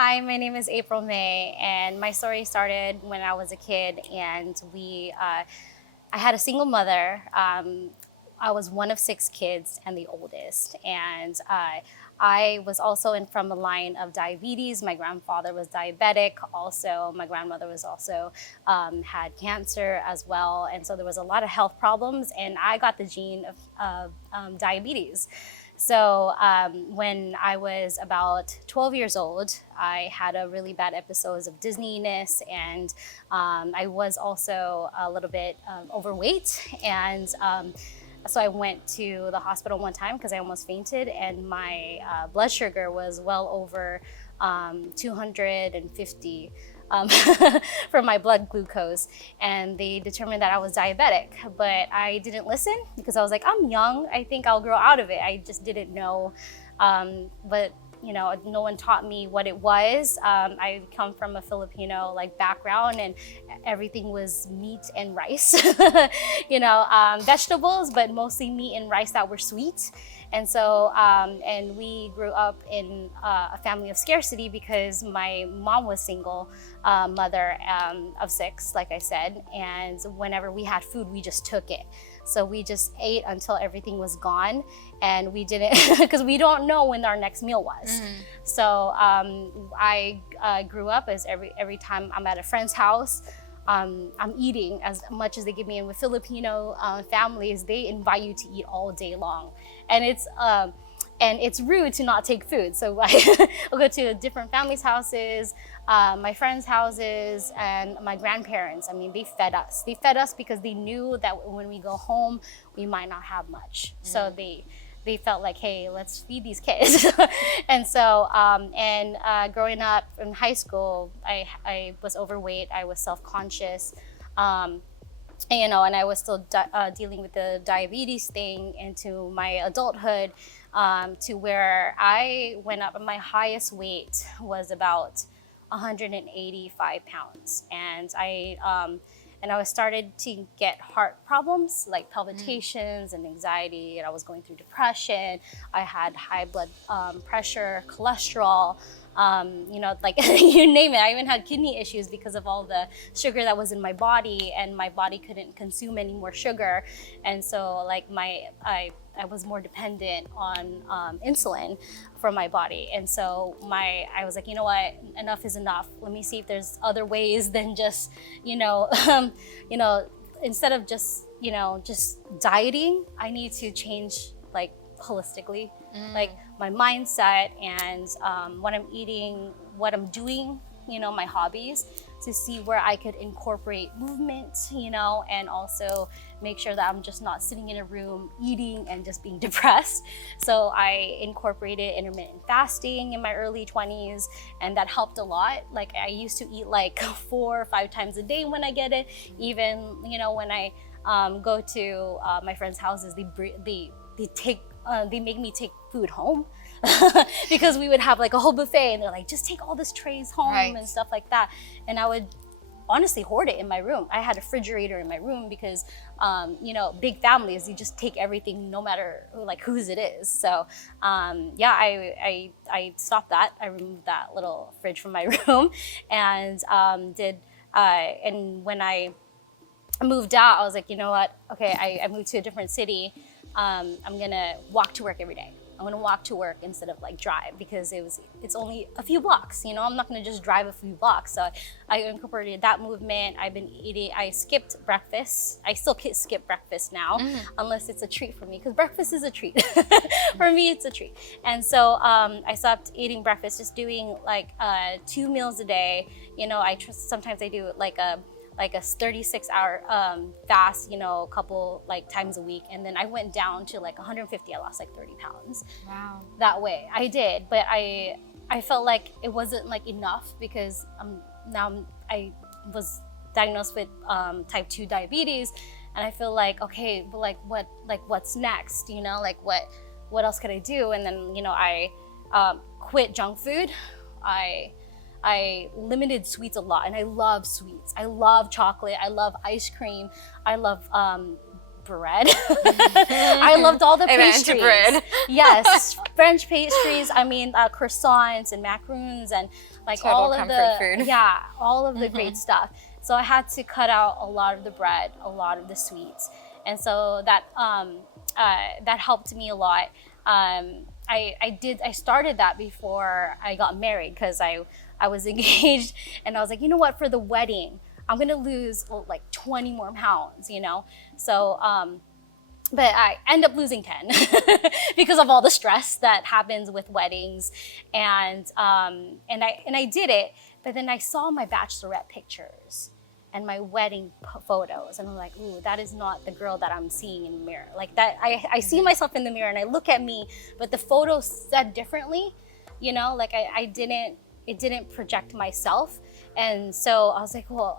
Hi, my name is April May, and my story started when I was a kid, and I had a single mother. I was one of 6 kids and the oldest, and I was also from a line of diabetes. My grandfather was diabetic. Also, my grandmother was also had cancer as well, and so there was a lot of health problems. And I got the gene of diabetes. So when I was about 12 years old, I had a really bad episodes of dizziness, and I was also a little bit overweight. And so I went to the hospital one time because I almost fainted, and my blood sugar was well over 250 for my blood glucose, and they determined that I was diabetic. But I didn't listen because I was like, I'm young, I think I'll grow out of it. I just didn't know, but no one taught me what it was. I come from a Filipino background, and everything was meat and rice, vegetables, but mostly meat and rice that were sweet. And so, and we grew up in a family of scarcity because my mom was single mother of 6, like I said. And whenever we had food, we just took it. So we just ate until everything was gone, and we didn't, because we don't know when our next meal was. So I grew up as every time I'm at a friend's house, I'm eating as much as they give me. And with Filipino families, they invite you to eat all day long. And it's rude to not take food. So I'll go to different families' houses, my friends' houses, and my grandparents. I mean, they fed us. They fed us because they knew that when we go home, we might not have much. So they felt like, hey, let's feed these kids. And so, growing up in high school, I was overweight. I was self-conscious. And I was still dealing with the diabetes thing into my adulthood, to where I went up. My highest weight was about 185 pounds, and I was started to get heart problems like palpitations and anxiety, and I was going through depression. I had high blood pressure, cholesterol, you name it. I even had kidney issues because of all the sugar that was in my body, and my body couldn't consume any more sugar. And so I was more dependent on insulin from my body. And so I was like, you know what, enough is enough. Let me see if there's other ways than just, instead of just dieting, I need to change holistically, like my mindset and what I'm eating, what I'm doing, my hobbies, to see where I could incorporate movement, and also make sure that I'm just not sitting in a room eating and just being depressed. So I incorporated intermittent fasting in my early 20s, and that helped a lot. Like I used to eat 4 or 5 times a day when I get it. Even, when I go to my friends' houses, they make me take food home because we would have a whole buffet, and they're like, just take all this trays home, right, and stuff like that. And I would honestly hoard it in my room. I had a refrigerator in my room because, big families, you just take everything no matter whose it is. So I stopped that. I removed that little fridge from my room, and and when I moved out, I was like, you know what? Okay, I moved to a different city. I'm gonna walk to work every day. I'm gonna walk to work instead of drive, because it's only a few blocks. I'm not gonna just drive a few blocks. So I incorporated that movement. I've been eating. I skipped breakfast. I still skip breakfast now, unless it's a treat for me, because breakfast is a treat. For me, it's a treat. And so I stopped eating breakfast, just doing 2 meals a day. Sometimes I do a 36-hour fast, a couple times a week. And then I went down to 150. I lost 30 pounds. Wow. That way I did, but I felt like it wasn't enough, because I was diagnosed with type 2 diabetes, and I feel okay, but what's next? What else could I do? And then I quit junk food. I limited sweets a lot, and I love sweets. I love chocolate. I love ice cream. I love bread. I loved all the pastries. Bread. Yes, French pastries. I mean, croissants and macaroons, and like Total all of comfort the food. yeah, all of the great stuff. So I had to cut out a lot of the bread, a lot of the sweets, and so that that helped me a lot. I started that before I got married because I was engaged, and I was like, you know what, for the wedding, I'm gonna lose like 20 more pounds, you know. So but I end up losing 10 because of all the stress that happens with weddings, and I did it. But then I saw my bachelorette pictures and my wedding photos, and I'm like, ooh, that is not the girl that I'm seeing in the mirror. Like that, I see myself in the mirror and I look at me, but the photo said differently, you know, like it didn't project myself. And so I was like, well,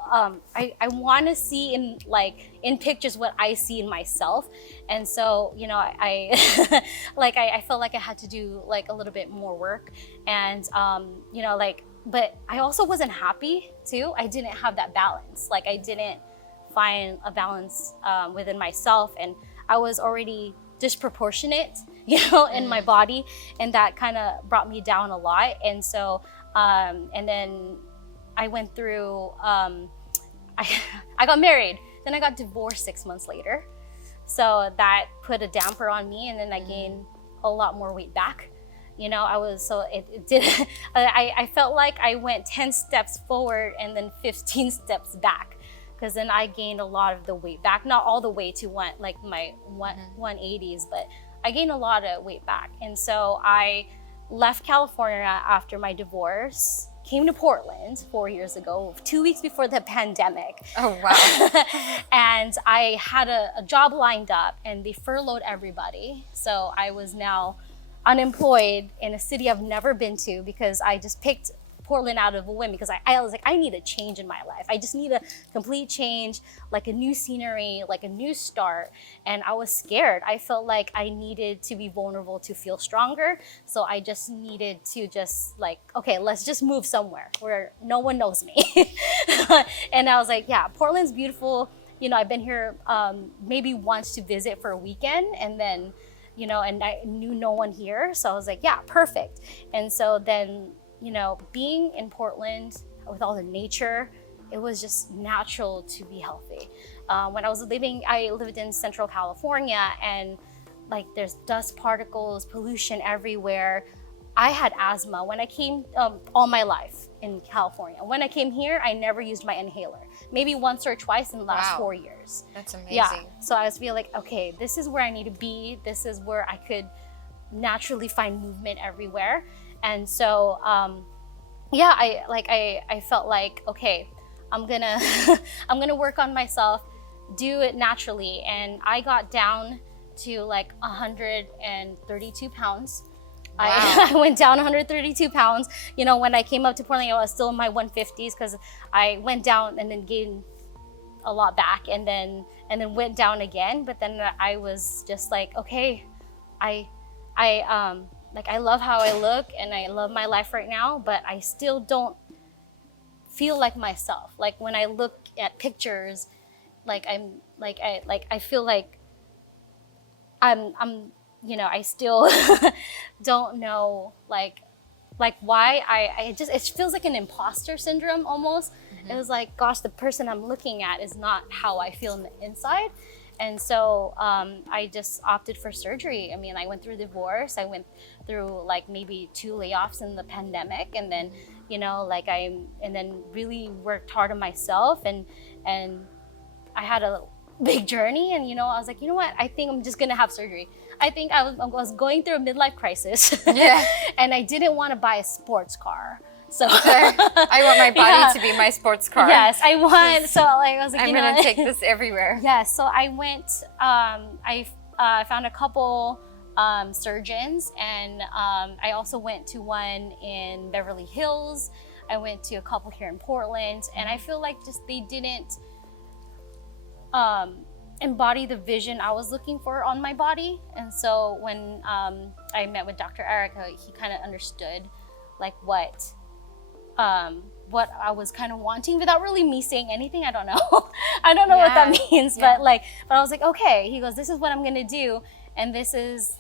I want to see in pictures what I see in myself. And so, you know, I like I felt like I had to do like a little bit more work, and you know, like, but I also wasn't happy too. I didn't have that balance. Like I didn't find a balance within myself, and I was already disproportionate, you know, in my body, and that kind of brought me down a lot. And so, and then I went through, I got married, then I got divorced 6 months later. So that put a damper on me, and then I gained a lot more weight back. You know, it did, I felt like I went 10 steps forward and then 15 steps back, because then I gained a lot of the weight back, not all the way to my 180s, but I gained a lot of weight back. And so I left California after my divorce, came to Portland 4 years ago, 2 weeks before the pandemic. Oh, wow. And I had a job lined up, and they furloughed everybody. So I was now unemployed in a city I've never been to, because I just picked Portland out of a whim, because I was like, I need a change in my life. I just need a complete change, like a new scenery, like a new start. And I was scared. I felt like I needed to be vulnerable to feel stronger. So I just needed to just like, okay, let's just move somewhere where no one knows me. And I was like, yeah, Portland's beautiful. You know, I've been here maybe once to visit for a weekend, and then, you know, and I knew no one here. So I was like, yeah, perfect. And so then, you know, being in Portland with all the nature, it was just natural to be healthy. When I lived in Central California, and like there's dust particles, pollution everywhere. I had asthma when I came all my life in California. When I came here, I never used my inhaler. Maybe once or twice in the last 4 years. That's amazing. Yeah. So I was feel like, okay, this is where I need to be. This is where I could naturally find movement everywhere. And so, yeah, I felt like, okay, I'm gonna work on myself, do it naturally. And I got down to like 132 pounds. Wow. I went down 132 pounds. You know, when I came up to Portland, I was still in my 150s, because I went down and then gained a lot back, and then went down again. But then I was just like, okay, I love how I look, and I love my life right now, but I still don't feel like myself. Like when I look at pictures, I feel like I'm you know, I still don't know like why it feels like an imposter syndrome almost. It was like, gosh, the person I'm looking at is not how I feel on the inside. And so I just opted for surgery. I mean, I went through divorce. I went through like maybe 2 layoffs in the pandemic, and then, you know, and then really worked hard on myself, and I had a big journey. And, you know, I was like, you know what? I think I'm just gonna have surgery. I think I was going through a midlife crisis. Yeah. And I didn't want to buy a sports car. So I want my body to be my sports car. Yes, I want. So like, I was like, I'm gonna take this everywhere. Yes. So I went. I found a couple surgeons, and I also went to one in Beverly Hills. I went to a couple here in Portland, and I feel like just they didn't embody the vision I was looking for on my body. And so when I met with Dr. Erica, he kind of understood like what I was kind of wanting without really me saying anything. I don't know. I don't know what that means, but I was like, okay. He goes, this is what I'm gonna do. and this is,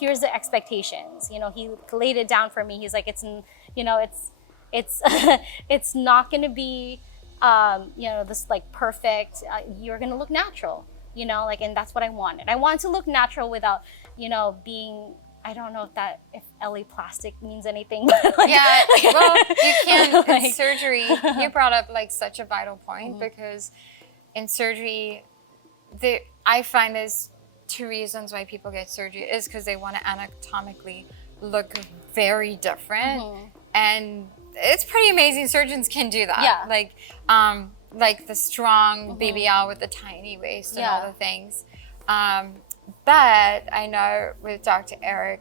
here's the expectations. He laid it down for me. He's like, it's it's not going to be, this like perfect. You're going to look natural, and that's what I wanted. I wanted to look natural without, being. I don't know if LA plastic means anything. But like, Yeah, well, you can in like, surgery. You brought up like such a vital point because in surgery, I find there's two reasons why people get surgery is because they want to anatomically look very different, and it's pretty amazing. Surgeons can do that. Yeah. Like the strong BBL with the tiny waist and all Yeah. the things. But I know with Dr. Eric,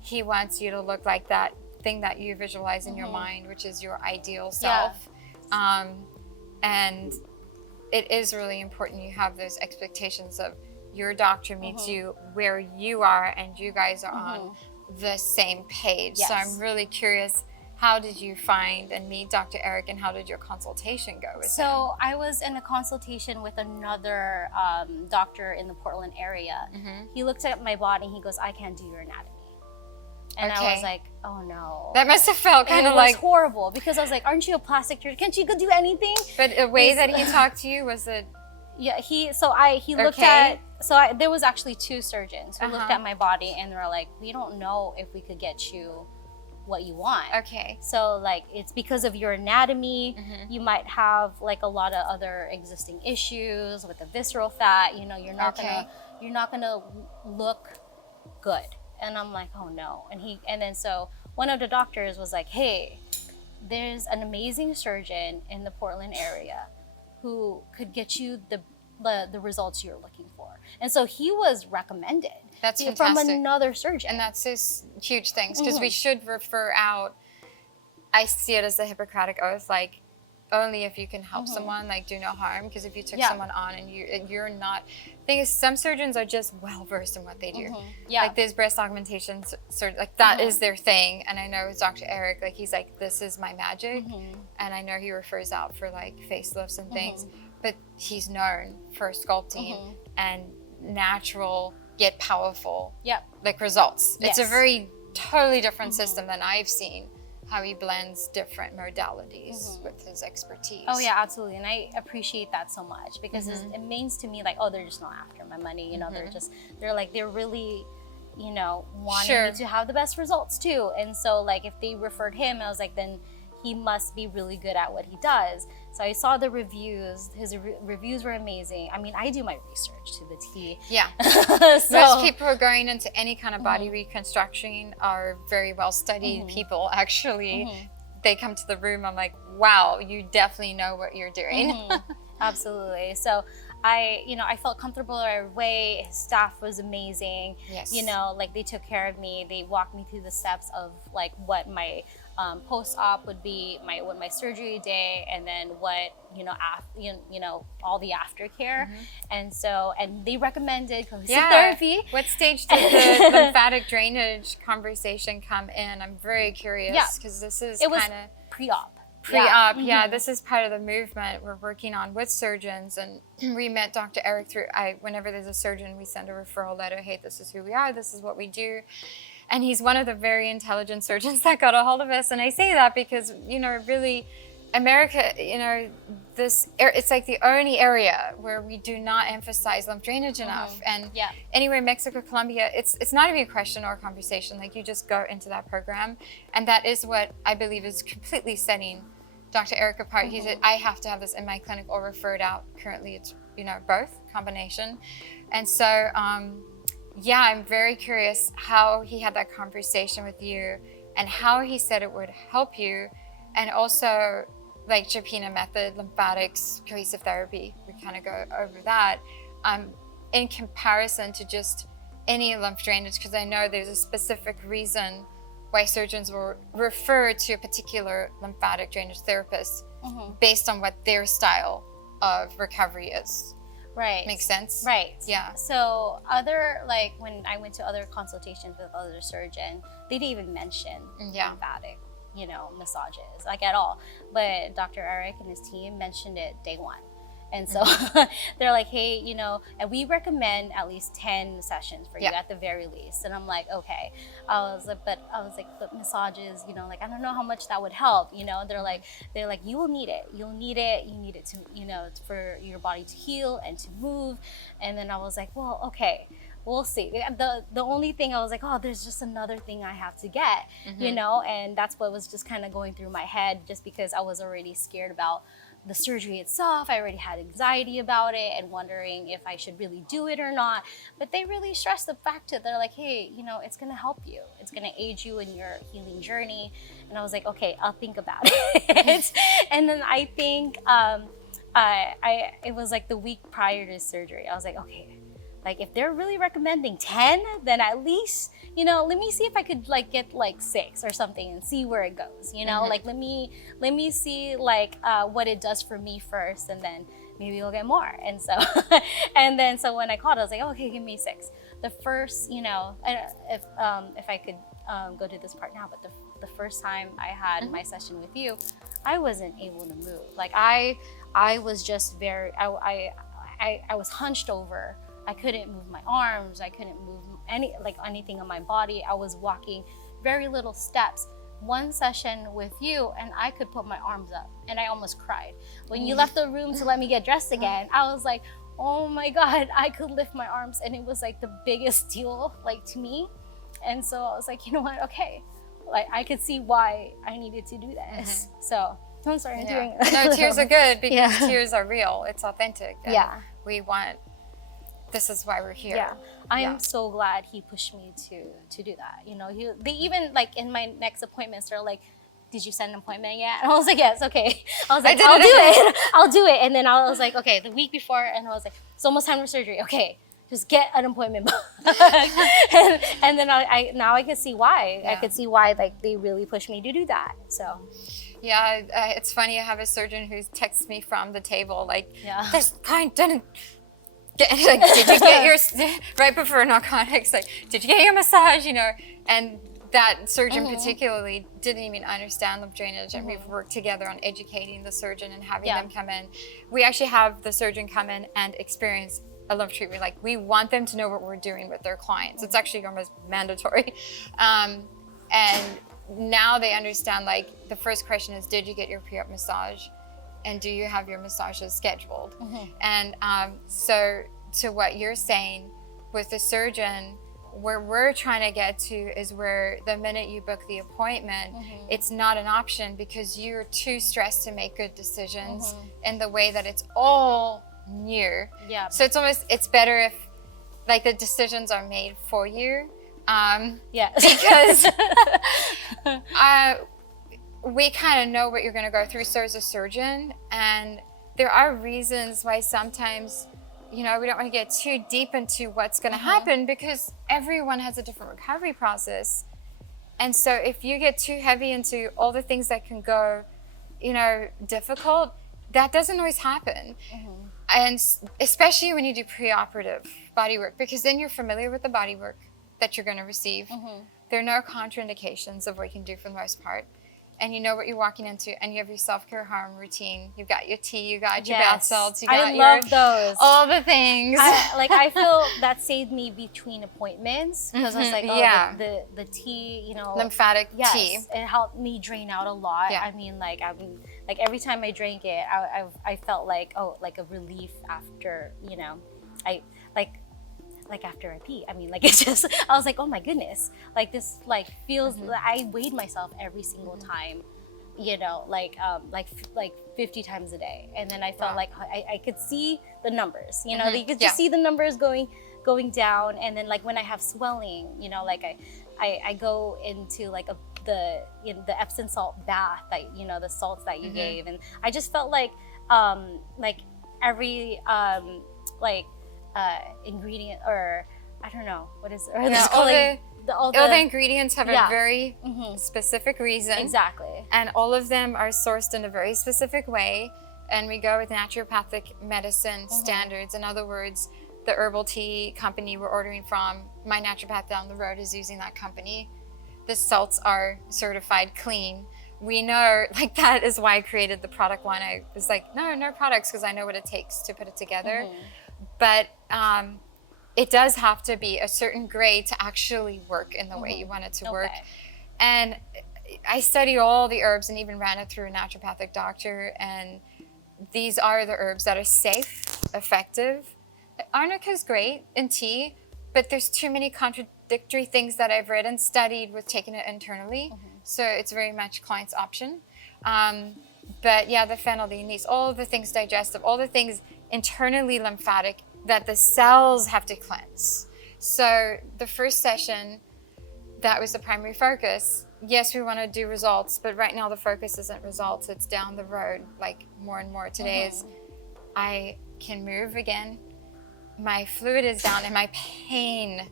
he wants you to look like that thing that you visualize in your mind, which is your ideal self. And it is really important you have those expectations of your doctor meets you where you are and you guys are on the same page. Yes. So I'm really curious, how did you find and meet Dr. Eric, and how did your consultation go with him? So I was in a consultation with another doctor in the Portland area. He looked at my body and he goes, I can't do your anatomy. And I was like, oh no. That must have felt kind of like... It was horrible because I was like, aren't you a plastic surgeon? Can't you go do anything? But the way that he talked to you, was it... Yeah, he looked at, there was actually two surgeons who looked at my body and were like, we don't know if we could get you what you want. Okay. So like, it's because of your anatomy. You might have like a lot of other existing issues with the visceral fat. You're not gonna look good. And I'm like, oh no. And then so one of the doctors was like, hey, there's an amazing surgeon in the Portland area who could get you the results you're looking for. And so he was recommended. That's from fantastic. another surgeon. And that's those huge things, because we should refer out. I see it as the Hippocratic Oath, like only if you can help someone, like do no harm. Because if you took someone on and you're not, thing is, some surgeons are just well versed in what they do. Like there's breast augmentation, like that is their thing. And I know with Dr. Eric, like he's like, this is my magic, and I know he refers out for like facelifts and things, but he's known for sculpting and natural yet powerful like results. It's a very totally different system than I've seen, how he blends different modalities with his expertise. Oh yeah, absolutely. And I appreciate that so much because it means to me like, oh, they're just not after my money, they're really, wanting me to have the best results too. And so like if they referred him, I was like, then he must be really good at what he does. So I saw the reviews. His reviews were amazing. I mean, I do my research to the T. Yeah. So, most people who are going into any kind of body reconstruction are very well studied people, actually. They come to the room, I'm like, wow, you definitely know what you're doing. Absolutely. So I felt comfortable right away. His staff was amazing. Yes. Like they took care of me. They walked me through the steps of like what my post-op would be, what my surgery day, and then what all the aftercare. And they recommended cohesive therapy. What stage did the lymphatic drainage conversation come in? I'm very curious, because this is kind of pre-op. This is part of the movement we're working on with surgeons, and we met Dr. Eric whenever there's a surgeon, we send a referral letter. Hey, this is who we are, this is what we do. And he's one of the very intelligent surgeons that got a hold of us. And I say that because, really, America, it's like the only area where we do not emphasize lymph drainage enough. And anywhere, Mexico, Colombia, it's not even a question or a conversation. Like, you just go into that program. And that is what I believe is completely setting Dr. Eric apart. He said, I have to have this in my clinic or referred out. Currently, it's, both, combination. And so, I'm very curious how he had that conversation with you and how he said it would help you. And also, like Gepina method, lymphatics, cohesive therapy, we kind of go over that in comparison to just any lymph drainage, because I know there's a specific reason why surgeons will refer to a particular lymphatic drainage therapist based on what their style of recovery is. Right. Makes sense? Right. Yeah. So when I went to other consultations with other surgeons, they didn't even mention lymphatic, massages, like at all. But Dr. Eric and his team mentioned it day one. And so they're like, hey, you know, and we recommend at least 10 sessions for you at the very least. And I'm like, okay. I was like, but massages, you know, like, I don't know how much that would help, you know. They're like, you will need it. You'll need it. You need it to, you know, for your body to heal and to move. And then I was like, well, okay, we'll see. The only thing I was like, oh, there's just another thing I have to get, you know. And that's what was just kind of going through my head, just because I was already scared about the surgery itself. I already had anxiety about it and wondering if I should really do it or not. But they really stressed the fact that they're like, hey, you know, it's going to help you. It's going to aid you in your healing journey. And I was like, okay, I'll think about it. And then I think it was like the week prior to surgery. I was like, okay, like if they're really recommending 10, then at least, you know, let me see if I could like get like 6 or something and see where it goes, you know. Like let me see like what it does for me first, and then maybe we'll get more. And so and then so when I called, I was like, oh, okay, give me 6. The first, you know, if I could go to this part now, but the first time I had my session with you, I wasn't able to move. Like I was just very, I was hunched over. I couldn't move my arms. I couldn't move anything on my body. I was walking very little steps. One session with you, and I could put my arms up, and I almost cried. When you left the room to let me get dressed again, I was like, oh my God, I could lift my arms, and it was like the biggest deal, like to me. And so I was like, you know what? Okay, like I could see why I needed to do this. So I'm sorry, I'm doing it. No, tears are good because tears are real. It's authentic. And we want. This is why we're here. Yeah, I'm so glad he pushed me to do that. You know, they even like in my next appointments, they're like, "Did you set an appointment yet?" And I was like, "Yes, okay." I was like, "I'll do it. I'll do it." And then I was like, "Okay." The week before, and I was like, "It's almost time for surgery." Okay, just get an appointment. and then now I can see why. I could see why like they really pushed me to do that. So. Yeah, it's funny. I have a surgeon who texts me from the table like, "This kind didn't." Like, did you get your right before narcotics? Like, did you get your massage? You know, and that surgeon particularly didn't even understand lymph drainage, and we've worked together on educating the surgeon and having them come in. We actually have the surgeon come in and experience a lymph treatment. Like, we want them to know what we're doing with their clients. It's actually almost mandatory, and now they understand. Like, the first question is, did you get your pre-op massage? And do you have your massages scheduled? And so to what you're saying with the surgeon, where we're trying to get to is where the minute you book the appointment, it's not an option because you're too stressed to make good decisions in the way that it's all new. Yeah. So it's better if like the decisions are made for you. Because we kind of know what you're going to go through, so as a surgeon, and there are reasons why sometimes, you know, we don't want to get too deep into what's going to happen because everyone has a different recovery process. And so if you get too heavy into all the things that can go, you know, difficult, that doesn't always happen. And especially when you do preoperative body work, because then you're familiar with the body work that you're going to receive. There are no contraindications of what you can do for the most part. And you know what you're walking into, and you have your self-care harm routine. You've got your tea, you got your bath salts, you got love those. All the things. I feel that saved me between appointments because I was like, the tea, you know, lymphatic tea. It helped me drain out a lot. I mean, like every time I drank it, I felt like like a relief after, you know, like after I pee. I mean, like it's just, I was like, oh my goodness, like this like feels, I weighed myself every single time, you know, like 50 times a day. And then I felt like I could see the numbers, you know, you could just see the numbers going down. And then like when I have swelling, you know, like I go into like the Epsom salt bath that, you know, the salts that you gave. And I just felt like every, ingredient, or I don't know what is, or all the ingredients have a very specific reason. Exactly. And all of them are sourced in a very specific way. And we go with naturopathic medicine standards. In other words, the herbal tea company we're ordering from, my naturopath down the road is using that company. The salts are certified clean. we know, like, that is why I created the product line. I was like, no products, because I know what it takes to put it together. But it does have to be a certain grade to actually work in the way you want it to work. And I studied all the herbs and even ran it through a naturopathic doctor. And these are the herbs that are safe, effective. Arnica is great in tea, but there's too many contradictory things that I've read and studied with taking it internally. So it's very much client's option. But yeah, the fennel, the anise, all the things digestive, all the things internally lymphatic that the cells have to cleanse. So the first session, that was the primary focus. Yes, we want to do results, but right now the focus isn't results. It's down the road, like more and more. Today is I can move again. My fluid is down and my pain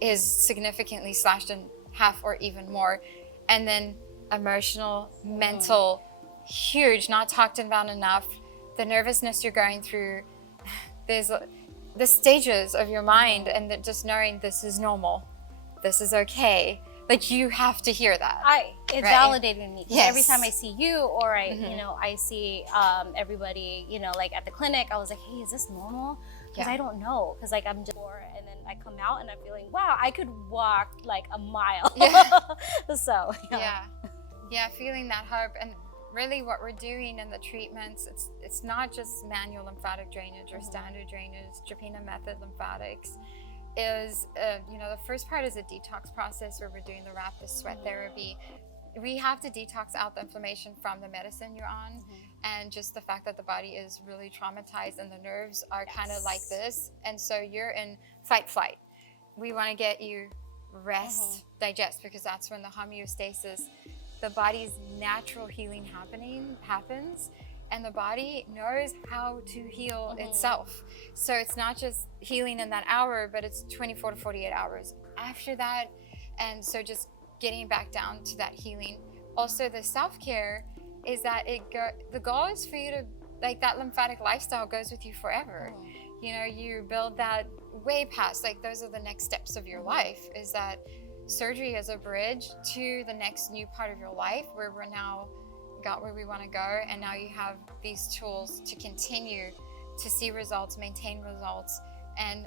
is significantly slashed in half or even more. And then emotional, mental, huge, not talked about enough. The nervousness you're going through, there's the stages of your mind, and that just knowing this is normal, this is okay. Like, you have to hear that. It validated me. Yes. Every time I see you, or I see everybody, like at the clinic, I was like, hey, is this normal? Because I don't know. Because like I'm just, and then I come out and I'm feeling, wow, I could walk like a mile. So yeah, feeling that hope. And really what we're doing in the treatments, it's not just manual lymphatic drainage or standard drainage. Gepina method lymphatics is, the first part is a detox process where we're doing the rapid sweat therapy. We have to detox out the inflammation from the medicine you're on, and just the fact that the body is really traumatized and the nerves are kind of like this. And so you're in fight flight. We want to get you rest, digest, because that's when the homeostasis, the body's natural healing happens, and the body knows how to heal itself. So it's not just healing in that hour, but it's 24 to 48 hours after that. And so just getting back down to that healing. Also, the self-care is that the goal is for you to, like, that lymphatic lifestyle goes with you forever. You build that way past, like, those are the next steps of your life, is that surgery as a bridge to the next new part of your life, where we're now got where we want to go, and now you have these tools to continue to see results, maintain results, and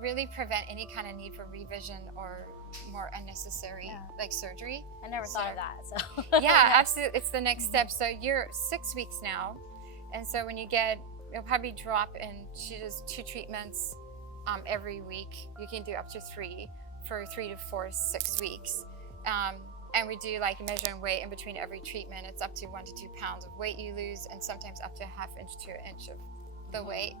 really prevent any kind of need for revision or more unnecessary like surgery. I never thought of that. So yeah, absolutely, it's the next step. So you're 6 weeks now, and so when you'll probably drop in. She does 2 treatments every week. You can do up to 3 for 3 to 4, 6 weeks. And we do like measuring weight in between every treatment. It's up to 1 to 2 pounds of weight you lose, and sometimes up to a ½ inch to an inch of the weight.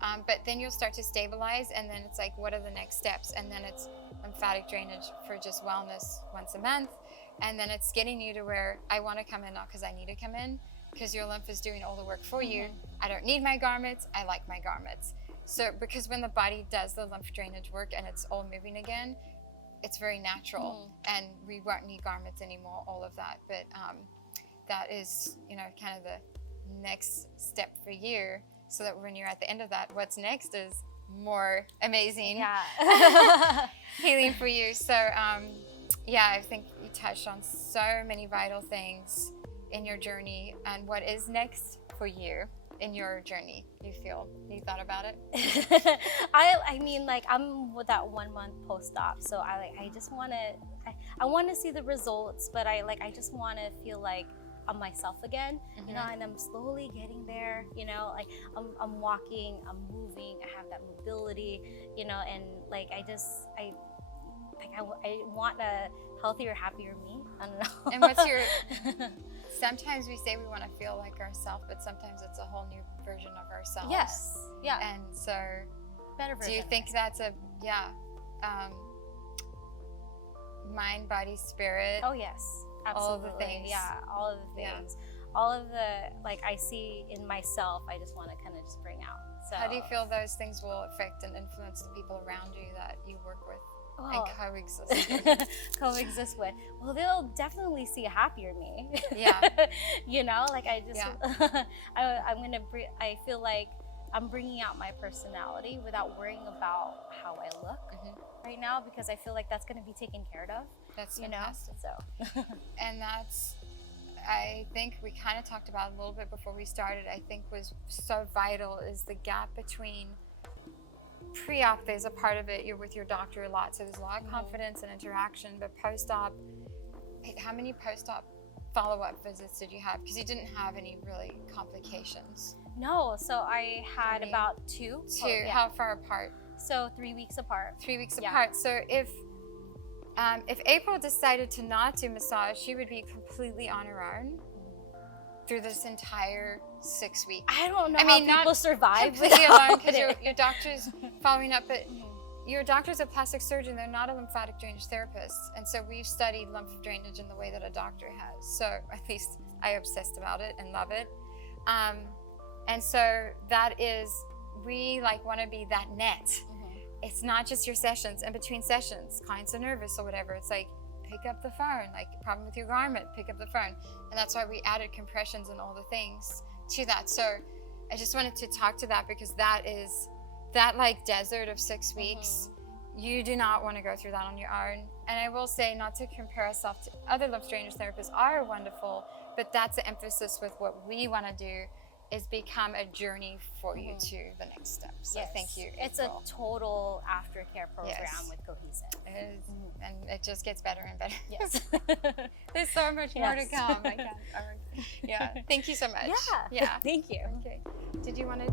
But then you'll start to stabilize, and then it's like, what are the next steps? And then it's lymphatic drainage for just wellness once a month. And then it's getting you to where I want to come in, not because I need to come in, because your lymph is doing all the work for you. I don't need my garments. I like my garments. So because when the body does the lymph drainage work and it's all moving again, it's very natural, and we won't need garments anymore, all of that. But that is, kind of the next step for you, so that when you're at the end of that, what's next is more amazing healing for you. So I think you touched on so many vital things in your journey, and what is next for you in your journey, you thought about it? I mean, like, I'm with that 1 month post-op, so I just want to, I want to see the results, but I just want to feel like I'm myself again, and I'm slowly getting there, like I'm walking, I'm moving, I have that mobility, and like, I want a healthier, happier me. I don't know. And what's your, sometimes we say we want to feel like ourselves, but sometimes it's a whole new version of ourselves. Yes. Yeah. And so, better version. do you think that's mind, body, spirit? Oh yes, absolutely. All of the things. Yeah, all of the things. All of the, like, I see in myself, I just want to kind of just bring out. So, how do you feel those things will affect and influence the people around you that you work with and coexist with? Well, they'll definitely see a happier me. Yeah. Like, I just, I feel like I'm bringing out my personality without worrying about how I look right now, because I feel like that's going to be taken care of. That's fantastic. So. And that's I think we kind of talked about a little bit before we started, I think was so vital is the gap between pre-op. There's a part of it, you're with your doctor a lot, so there's a lot of confidence and interaction, but post-op, how many post-op follow-up visits did you have? Because you didn't have any really complications. No, so I had about two. Two, how far apart? So 3 weeks apart. 3 weeks apart. So if April decided to not do massage, she would be completely on her own through this entire 6 weeks. I don't know how people survive completely alone, because your doctor's following up, but your doctor's a plastic surgeon. They're not a lymphatic drainage therapist, and so we've studied lymph drainage in the way that a doctor has. So at least I obsessed about it and love it, and so that is, we like want to be that net. It's not just your sessions, and between sessions, clients are nervous or whatever. It's like, pick up the phone, like problem with your garment, pick up the phone. And that's why we added compressions and all the things to that. So I just wanted to talk to that, because that is, that like desert of 6 weeks, you do not want to go through that on your own. And I will say, not to compare ourselves to other lymph drainage therapists, are wonderful, but that's the emphasis with what we want to do, is become a journey for you to the next step. So thank you, April. It's a total aftercare program with Cohesive. It is, and it just gets better and better. Yes. There's so much more to come. I can't. Yeah. Thank you so much. Yeah. Thank you. Okay. Did you want to